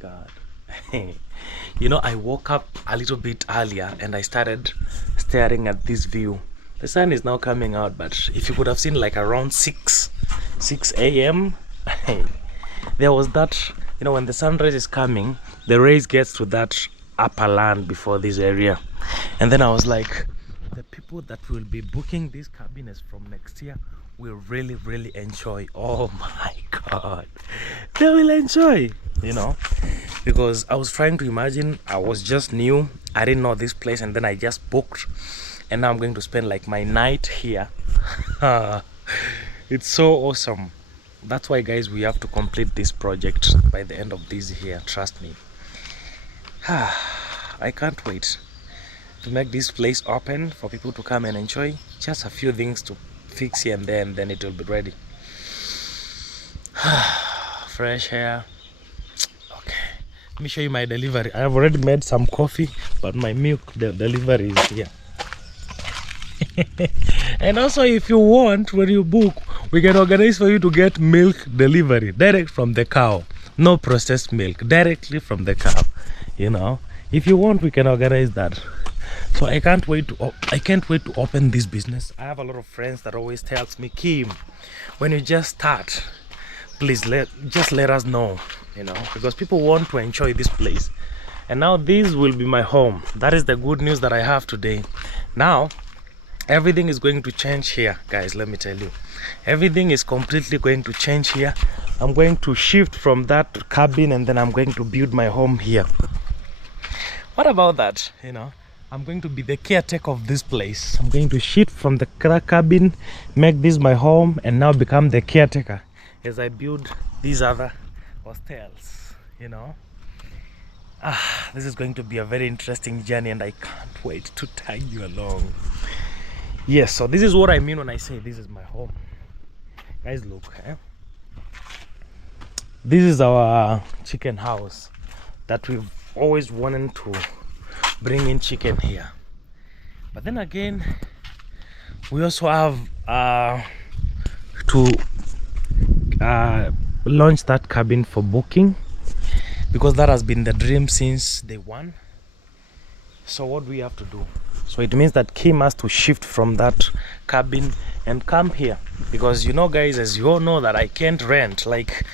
God. You know, I woke up a little bit earlier and I started staring at this view. The sun is now coming out, but if you could have seen like around 6 a.m. there was that, you know, when the sunrise is coming, the rays gets to that upper land before this area. And then I was like, the people that will be booking these cabins from next year will really enjoy. Oh my God, they will enjoy, you know, because I was trying to imagine, I was just new, I didn't know this place, and then I just booked, and now I'm going to spend like my night here. It's so awesome. That's why, guys, we have to complete this project by the end of this year, trust me. I can't wait to make this place open for people to come and enjoy. Just a few things to fix here and there, and then it will be ready. Fresh air. Okay, let me show you my delivery. I have already made some coffee, but my milk, the delivery is here. And also, if you want, when you book, we can organize for you to get milk delivery direct from the cow. No processed milk, directly from the cow. You know, if you want, we can organize that. So I can't wait to open this business. I have a lot of friends that always tells me, Kheem, when you just start, please just let us know, you know, because people want to enjoy this place. And now this will be my home. That is the good news that I have today. Now everything is going to change here, guys. Let me tell you, everything is completely going to change here. I'm going to shift from that cabin, and then I'm going to build my home here. What about that? You know, I'm going to be the caretaker of this place. I'm going to shift from the cabin, make this my home, and now become the caretaker as I build these other hostels, you know. This is going to be a very interesting journey, and I can't wait to tag you along. Yes, so this is what I mean when I say this is my home. Guys, look, this is our chicken house that we've always wanted to bring in chicken here. But then again, we also have to launch that cabin for booking, because that has been the dream since day one. So what do we have to do? So it means that Kheem has to shift from that cabin and come here, because, you know, guys, as you all know, that I can't rent, like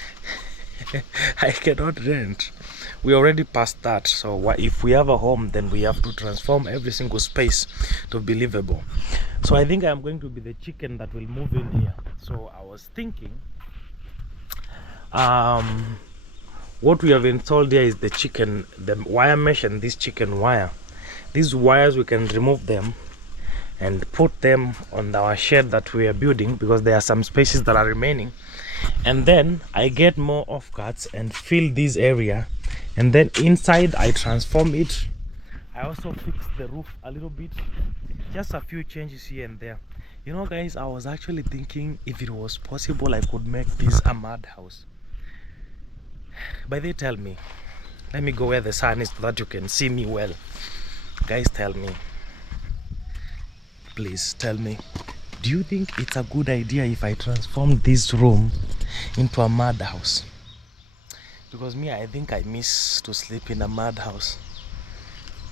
I cannot rent. We already passed that. So if we have a home, then we have to transform every single space to be livable. So I think I'm going to be the chicken that will move in here. So I was thinking, what we have installed here is the chicken, the wire mesh, and this chicken wire. These wires, we can remove them and put them on our shed that we are building, because there are some spaces that are remaining. And then I get more offcuts and fill this area, and then inside I transform it. I also fix the roof a little bit, just a few changes here and there. You know, guys, I was actually thinking if it was possible I could make this a madhouse. But they tell me, let me go where the sun is so that you can see me well. Guys, tell me, please tell me, do you think it's a good idea if I transform this room into a madhouse? Because me, I think I miss to sleep in a madhouse.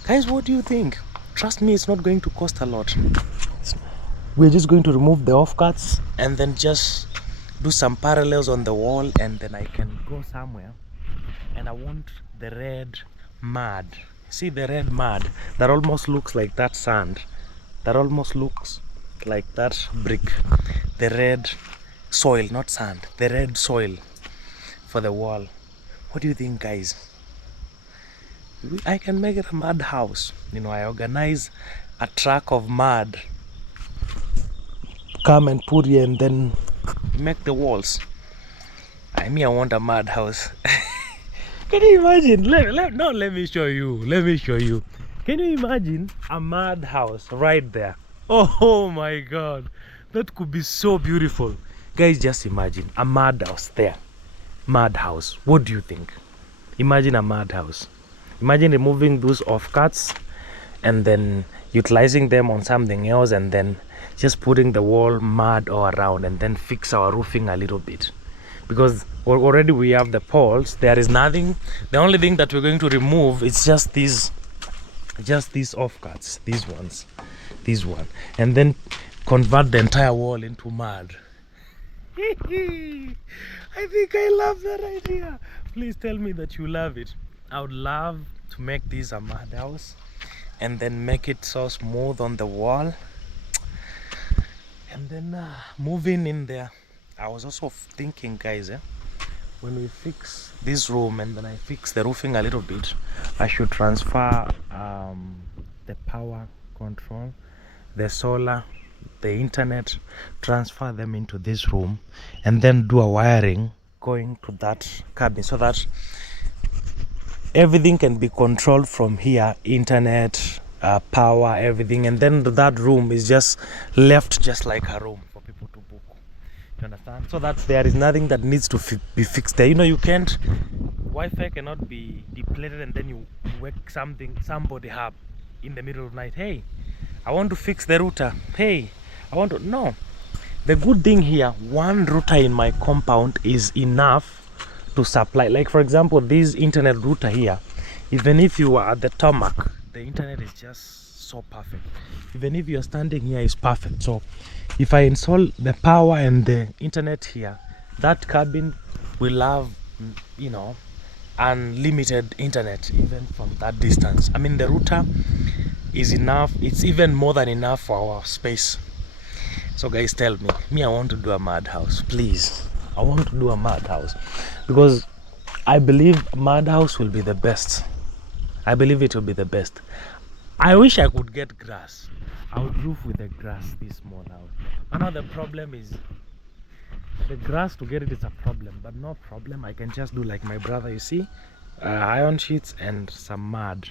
Guys, what do you think? Trust me, it's not going to cost a lot. We're just going to remove the offcuts and then just do some parallels on the wall, and then I can go somewhere. And I want the red mud. See the red mud that almost looks like that sand, that almost looks like that brick. The red soil, not sand, the red soil for the wall. What do you think, guys? I can make it a mud house. You know, I organize a truck of mud, come and put here, and then make the walls. I want a mud house. Can you imagine? Let me show you. Can you imagine a mud house right there? Oh my God, that could be so beautiful. Guys, just imagine a mud house there. Mud house. What do you think? Imagine a mud house. Imagine removing those offcuts and then utilizing them on something else, and then just putting the wall mud all around, and then fix our roofing a little bit. because already we have the poles. There is nothing. The only thing that we're going to remove is just these offcuts, these ones, this one, and then convert the entire wall into mud. I think I love that idea. Please tell me that you love it. I would love to make this a mud house and then make it so smooth on the wall, and then moving in there. I was also thinking, guys, when we fix this room and then I fix the roofing a little bit, I should transfer the power control, the solar, the internet, transfer them into this room, and then do a wiring going to that cabin so that everything can be controlled from here, internet, power, everything, and then that room is just left just like a room for people to book. You understand? So that there is nothing that needs to be fixed there. You know, you can't, Wi-Fi cannot be depleted and then you wake somebody up in the middle of the night. Hey, I want to fix the router. Hey, I want to. No. The good thing here, one router in my compound is enough to supply. Like for example, this internet router here, even if you are at the tarmac, the internet is just so perfect. Even if you're standing here, it's perfect. So if I install the power and the internet here, that cabin will have, you know, unlimited internet even from that distance. I mean, the router is enough. It's even more than enough for our space. So guys, tell me, I want to do a madhouse, please. I want to do a madhouse because I believe madhouse will be the best. I believe it will be the best. I wish I could get grass. I would roof with the grass this small house. I know the problem is the grass, to get it is a problem, but no problem. I can just do like my brother, you see, iron sheets and some mud,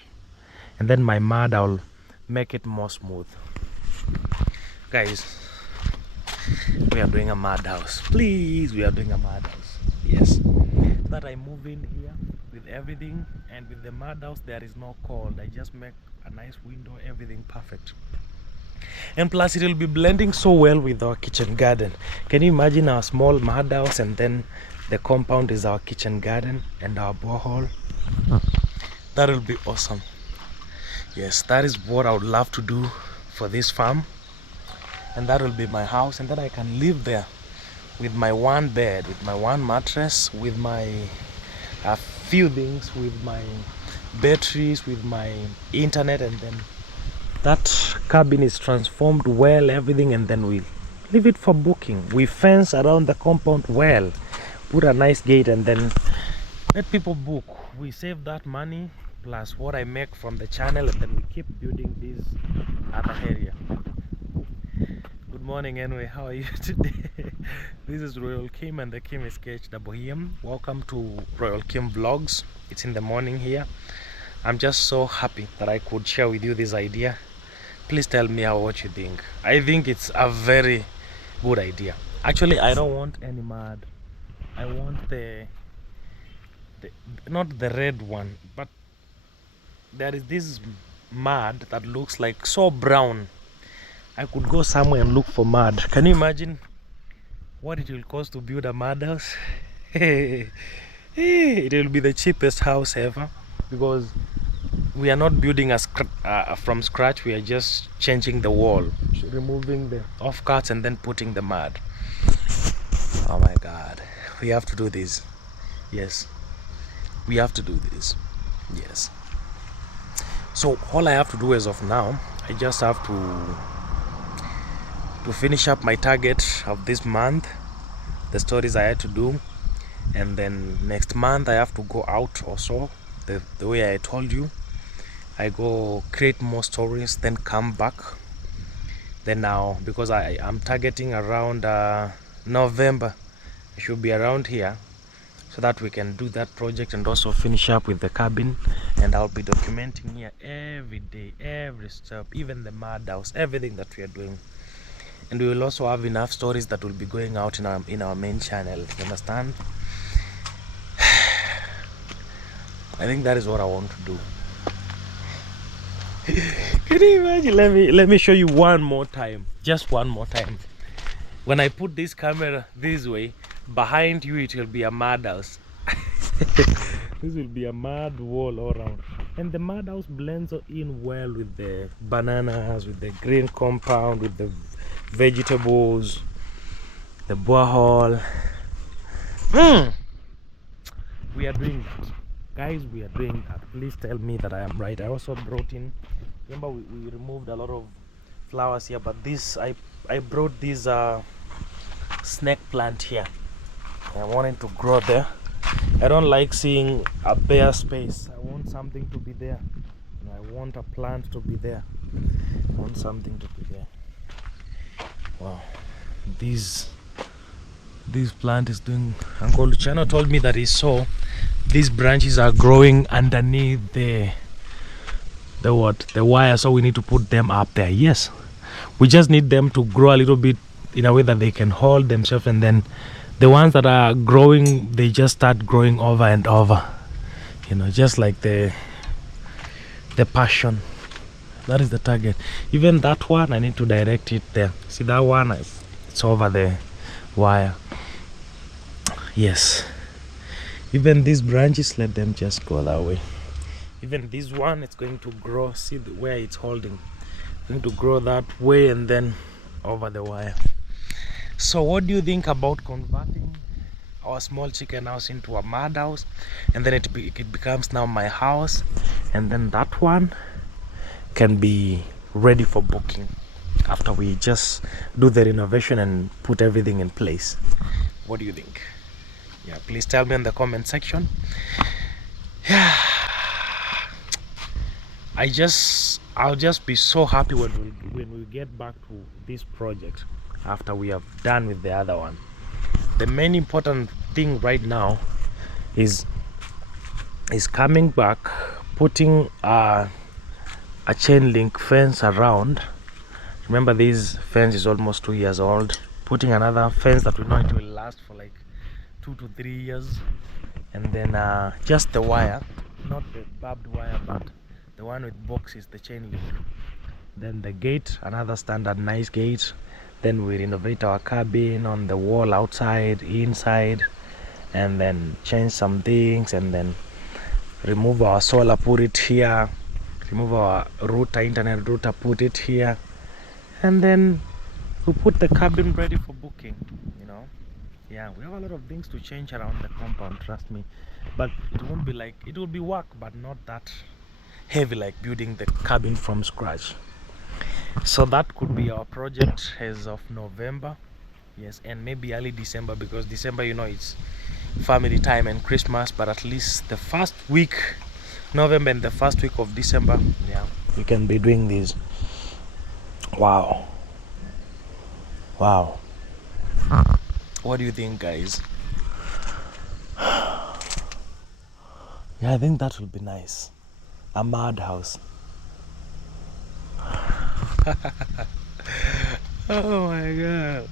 and then my mud, I'll make it more smooth. Guys, we are doing a madhouse. Please, we are doing a madhouse. Yes. That I move in here with everything, and with the madhouse there is no cold. I just make a nice window, everything perfect. And plus it will be blending so well with our kitchen garden. Can you imagine our small madhouse and then the compound is our kitchen garden and our borehole? That will be awesome. Yes, that is what I would love to do for this farm. And that will be my house, and then I can live there with my one bed, with my one mattress, with my few things, with my batteries, with my internet, and then that cabin is transformed well, everything, and then we leave it for booking. We fence around the compound well, put a nice gate, and then let people book. We save that money plus what I make from the channel, and then we keep building this other area. Good morning anyway, how are you today? This is Royal Kheem and the Kheem is KHWM. Welcome to Royal Kheem Vlogs. It's in the morning here. I'm just so happy that I could share with you this idea. Please tell me what you think. I think it's a very good idea. Actually, I don't want any mud. I want the not the red one, but there is this mud that looks like so brown. I could go somewhere and look for mud. Can you imagine what it will cost to build a mud house? It will be the cheapest house ever, because we are not building from scratch. We are just changing the wall, removing the offcuts and then putting the mud. Oh my God, we have to do this. Yes, we have to do this. Yes. So all I have to do as of now, I just have to finish up my target of this month, the stories I had to do, and then next month I have to go out also, the way I told you. I go create more stories, then come back. Then now, because I'm targeting around November, I should be around here so that we can do that project and also finish up with the cabin. And I'll be documenting here every day, every step, even the mud house, everything that we are doing. And we will also have enough stories that will be going out in our main channel. You understand? I think that is what I want to do. Can you imagine? Let me show you one more time, just one more time. When I put this camera this way, Behind you it will be a mud house. This will be a mud wall all around, and the mud house blends in well with the bananas, with the green compound, with the vegetables, the borehole. We are doing that, guys. We are doing that. Please tell me that I am right. I also brought in, remember we removed a lot of flowers here, but this I brought this snake plant here. I wanted to grow there. I don't like seeing a bare space. I want something to be there. I want a plant to be there. I want something to be there. Wow, this plant is doing. Uncle Luciano told me that he saw these branches are growing underneath the wire, so we need to put them up there. Yes, we just need them to grow a little bit in a way that they can hold themselves, and then the ones that are growing, they just start growing over and over, you know, just like the passion. That is the target. Even that one, I need to direct it there. See that one, it's over the wire. Yes, even these branches, let them just go that way. Even this one, it's going to grow. See where it's holding, it's going to grow that way and then over the wire. So what do you think about converting our small chicken house into a mud house, and then it becomes now my house, and then that one can be ready for booking after we just do the renovation and put everything in place? What do you think? Yeah, please tell me in the comment section. Yeah, I'll just be so happy when we get back to this project after we have done with the other one. The main important thing right now is coming back, putting a chain link fence around. Remember, this fence is almost 2 years old. Putting another fence that we know it will last for like 2 to 3 years, and then just the wire, not the barbed wire, but the one with boxes, the chain link. Then the gate, another standard nice gate. Then we renovate our cabin on the wall, outside, inside, and then change some things, and then remove our solar, put it here, remove our router, internet router, put it here, and then we put the cabin ready for booking, you know. Yeah, we have a lot of things to change around the compound, trust me, but it won't be like, it will be work, but not that heavy like building the cabin from scratch. So that could be our project as of November. Yes, and maybe early December, because December, you know, it's family time and Christmas, but at least the first week November and the first week of December, yeah, we can be doing this. Wow, what do you think, guys? Yeah, I think that will be nice. A mad house. Oh my god,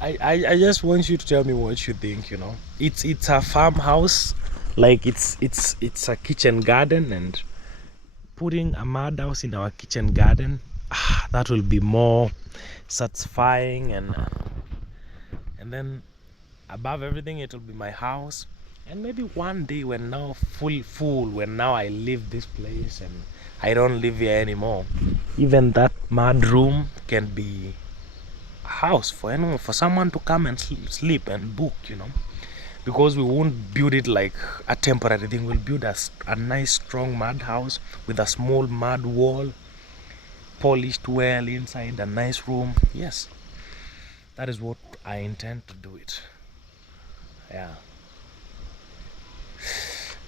I just want you to tell me what you think, you know. It's a farmhouse, like it's a kitchen garden, and putting a mud house in our kitchen garden, that will be more satisfying, and then above everything it will be my house. And maybe one day when now when now I leave this place and I don't live here anymore, even that mud room can be a house for anyone, for someone to come and sleep and book, you know. Because we won't build it like a temporary thing. We'll build a nice strong mud house with a small mud wall, polished well inside, a nice room. Yes, that is what I intend to do it. Yeah,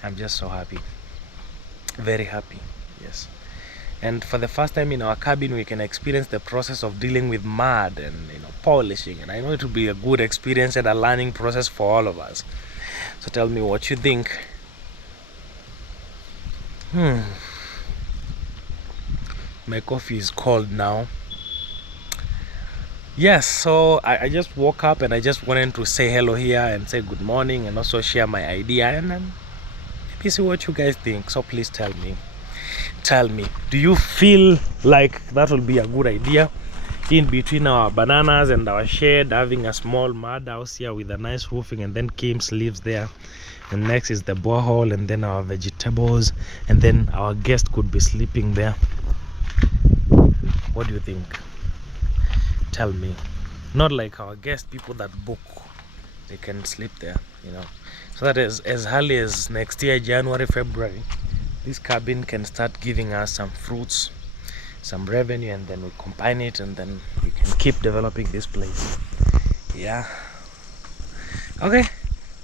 I'm just so happy, very happy. Yes, and for the first time in our cabin we can experience the process of dealing with mud and, you know, polishing, and I know it will be a good experience and a learning process for all of us. So tell me what you think. My coffee is cold now. Yes, so I just woke up and I just wanted to say hello here and say good morning, and also share my idea, and then maybe see what you guys think. So please tell me, do you feel like that will be a good idea? in between our bananas and our shed, having a small mud house here with a nice roofing, and then Kheem lives there. And next is the borehole, and then our vegetables, and then our guest could be sleeping there. What do you think? Tell me. Not like our guest, people that book, they can sleep there, you know, so that as early as next year, January, February, this cabin can start giving us some fruits, some revenue, and then we combine it, and then we can keep developing this place. Yeah, okay,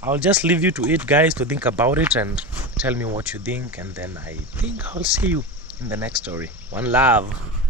I'll just leave you to it, guys, to think about it and tell me what you think, and then I think I'll see you in the next story. One love.